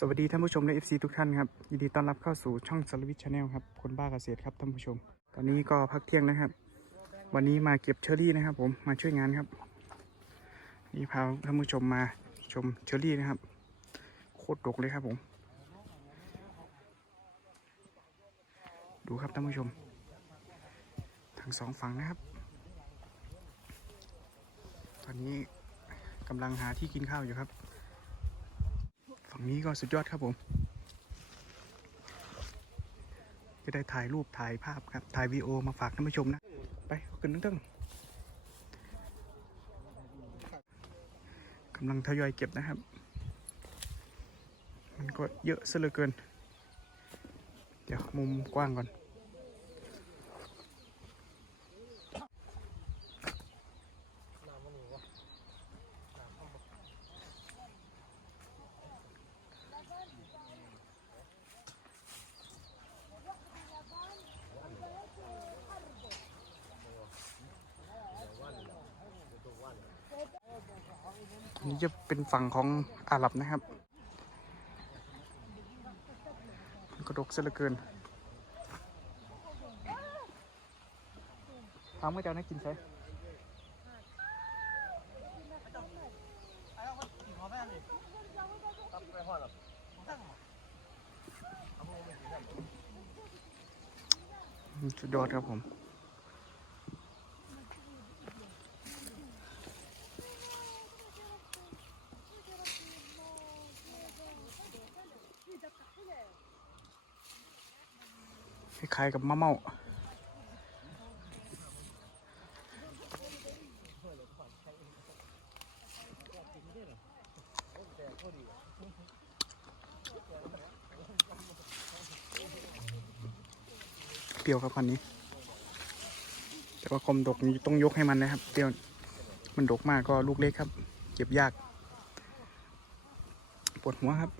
สวัสดีท่านผู้ชมและ FC ทุกท่านครับยินดีต้อนรับเข้าสู่ช่องสารวิทชาแนลครับคนบ้าเกษตรครับท่านผู้ชม ตอนนี้ก็พักเที่ยงนะครับ วันนี้มาเก็บเชอรี่นะครับ ผมมาช่วยงานครับ นี่พาท่านผู้ชมมาชมเชอรี่นะครับ โคตรดกเลยครับผม ดูครับท่านผู้ชม ทั้งสองฝั่งนะครับ ตอนนี้กำลังหาที่กินข้าวอยู่ครับ นี้ก็สุดยอดครับผม จะได้ถ่ายรูปถ่ายภาพครับ ถ่ายวีดีโอมาฝากท่านผู้ชมนะ ไปกันตั้งๆกำลังทยอยเก็บนะครับ มันก็เยอะซะเหลือเกิน เดี๋ยวมุมกว้างก่อน อั นี้จะเป็นฝั่งของอาหรับนะครับมันกระดกซะเหลือเกินทางเมื่อเจ้านักกินใช่สุดยอดครับผม ล้ายๆกับมะเม่าเปรี้ยวครับพันนี้ แต่ว่าคมดกต้องยกให้มันนะครับเปรี้ยวมันดกมากก็ลูกเล็กครับ เก็บยากปวดหัวครับ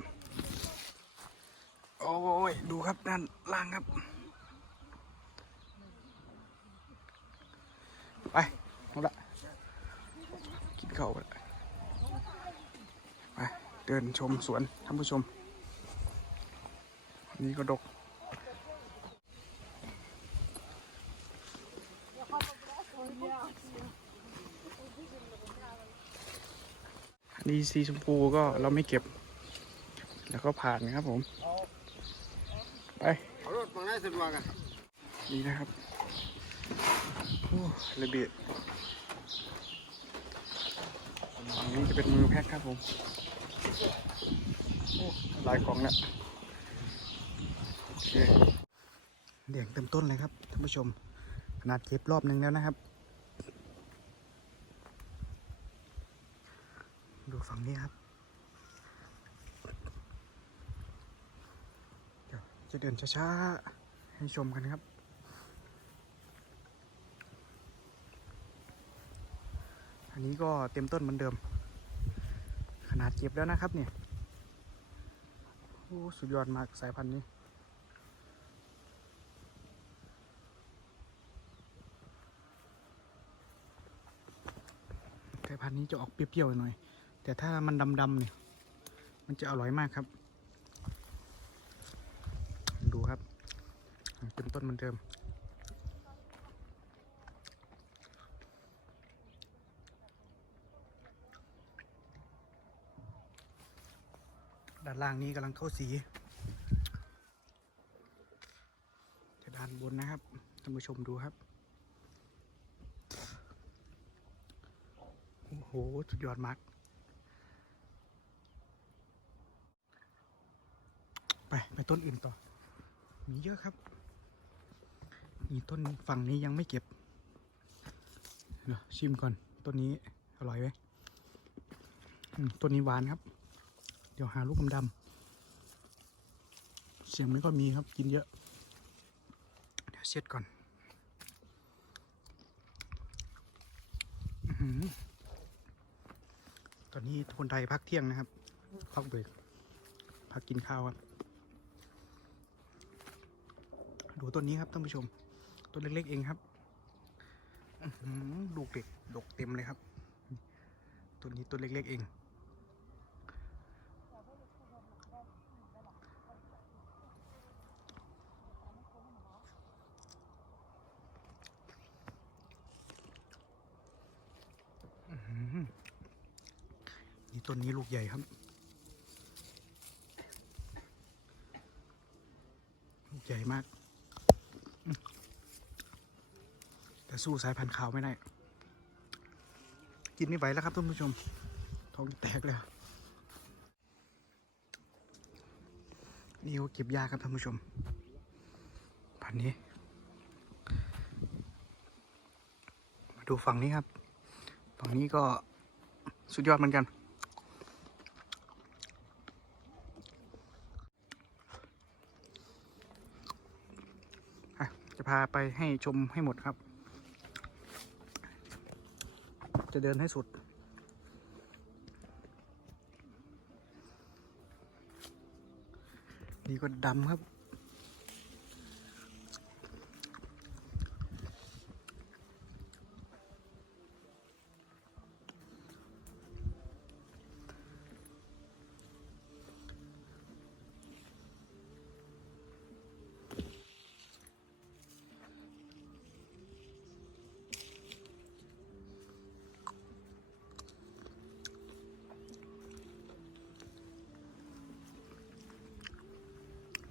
โอ้ยดูครับด้านล่างครับ ไปเอาละกินข้าวไปไปเดินชมสวนท่านผู้ชมนนี้ก็ดกอันนี้สีชมพูก็เราไม่เก็บ แล้วก็ผ่านนะครับผม ไป เอารถมาได้สะดวกอะนี่นะครับ ระเบียดฝั่งนี้จะเป็นมือแพ็คครับผมหลายกล่องแล้วโอเคเดี่ยงเต็มต้นเลยครับท่านผู้ชม ขนาดเก็บรอบหนึ่งแล้วนะครับ ดูฝั่งนี้ครับ เดี๋ยวจะเดินช้าๆ ให้ชมกันครับ อันนี้ก็เต็มต้นเหมือนเดิม ขนาดเก็บแล้วนะครับเนี่ยโอ้สุดยอดมากสายพันธุ์นี้ สายพันธุ์นี้จะออกเปรี้ยวๆหน่อย แต่ถ้ามันดำๆเนี่ย มันจะอร่อยมากครับ ดูครับเต็มต้นเหมือนเดิม ด้านล่างนี้กำลังเข้าสีจะด้านบนนะครับท่านผู้ชมดูครับโอ้โหสุดยอดมากไปไปต้นอื่นต่อ มีเยอะครับ มีต้นฝั่งนี้ยังไม่เก็บเดี๋ยวชิมก่อน ต้นนี้อร่อยไหมต้นนี้หวานครับ ดี๋ยวหาลูกดำๆเสียงไม่ก็มีครับกินเยอะ เดี๋ยวเช็ดก่อนตอนนี้คนไทยพักเที่ยงนะครับพักเบรกพักกินข้าวครับ ดูต้นนี้ครับท่านผู้ชม ต้นเล็กๆเองครับลูกเด็กดกเต็มเลยครับ ต้นนี้ต้นเล็กๆเอง ต้นนี้ลูกใหญ่ครับ ลูกใหญ่มาก แต่สู้สายพันธุ์ขาวไม่ได้ กินไม่ไหวแล้วครับท่านผู้ชม ท้องแตกเลยนี่เขาเก็บยากครับท่านผู้ชม พันนี้ มาดูฝั่งนี้ครับ ฝั่งนี้ก็สุดยอดเหมือนกัน อะ จะ พาไปให้ชมให้หมดครับ จะเดินให้สุด นี่ก็ดำครับ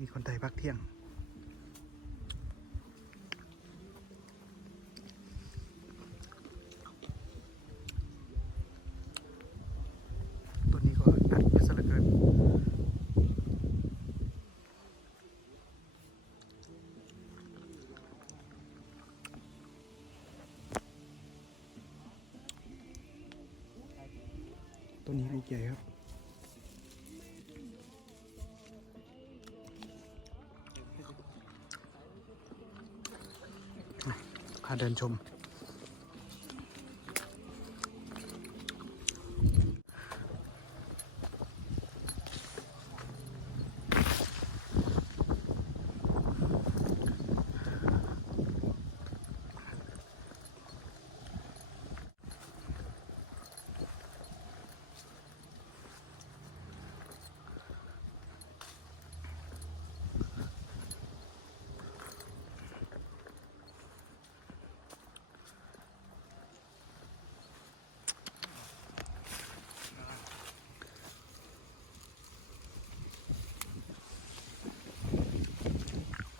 มีคนไทยพักเที่ยง ตัวนี้ก็อัดเยอะซะเหลือเกินตัวนี้ลูกใหญ่ครับ พาเดินชม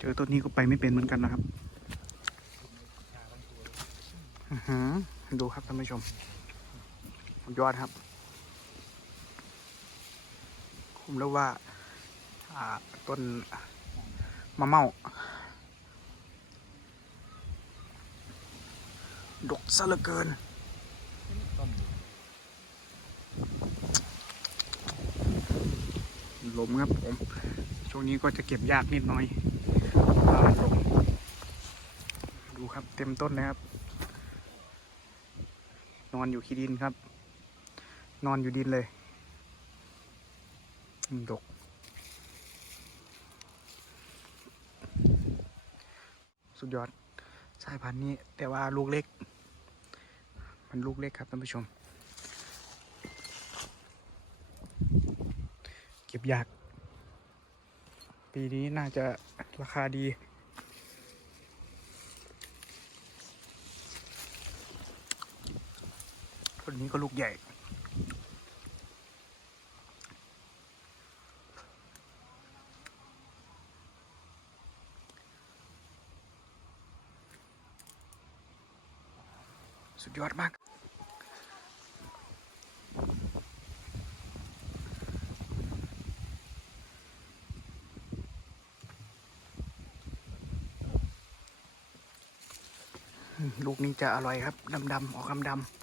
อต้นนี้ก็ไปไม่เป็นเหมือนกันนะครับอื้อหือดูครับท่านผู้ชมยอดครับ ผมเรียกว่าอ่าต้นมะเมาดกซะเหลือเกินลมครับผม ช่วงนี้ก็จะเก็บยากนิดหน่อย ดูครับเต็มต้นเลยครับ นอนอยู่ขี้ดินครับ นอนอยู่ดินเลยดก สุดยอดสายพันธุ์นี้ แต่ว่าลูกเล็ก มันลูกเล็กครับท่านผู้ชม เก็บยาก ปีนี้น่าจะราคาดี ต้นนี้ก็ลูกใหญ่ สุดยอดมากลูกนี้จะอร่อยครับดำๆออกดำๆ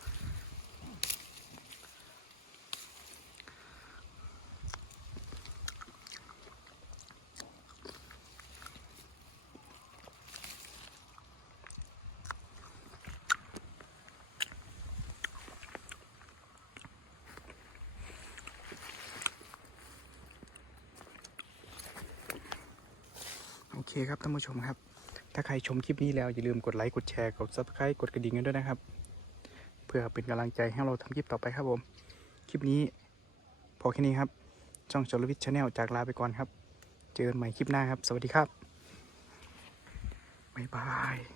เคครับท่านผู้ชมครับ ถ้าใครชมคลิปนี้แล้วอย่าลืมกดไลค์กดแชร์กด subscribe กดกระดิ่งกันด้วยนะครับ เพื่อเป็นกำลังใจให้เราทำคลิปต่อไปครับผม คลิปนี้พอแค่นี้ครับช่องจอลวิทชาแนลจากลาไปก่อนครับ เจอกันใหม่คลิปหน้าครับ สวัสดีครับบ๊ายบาย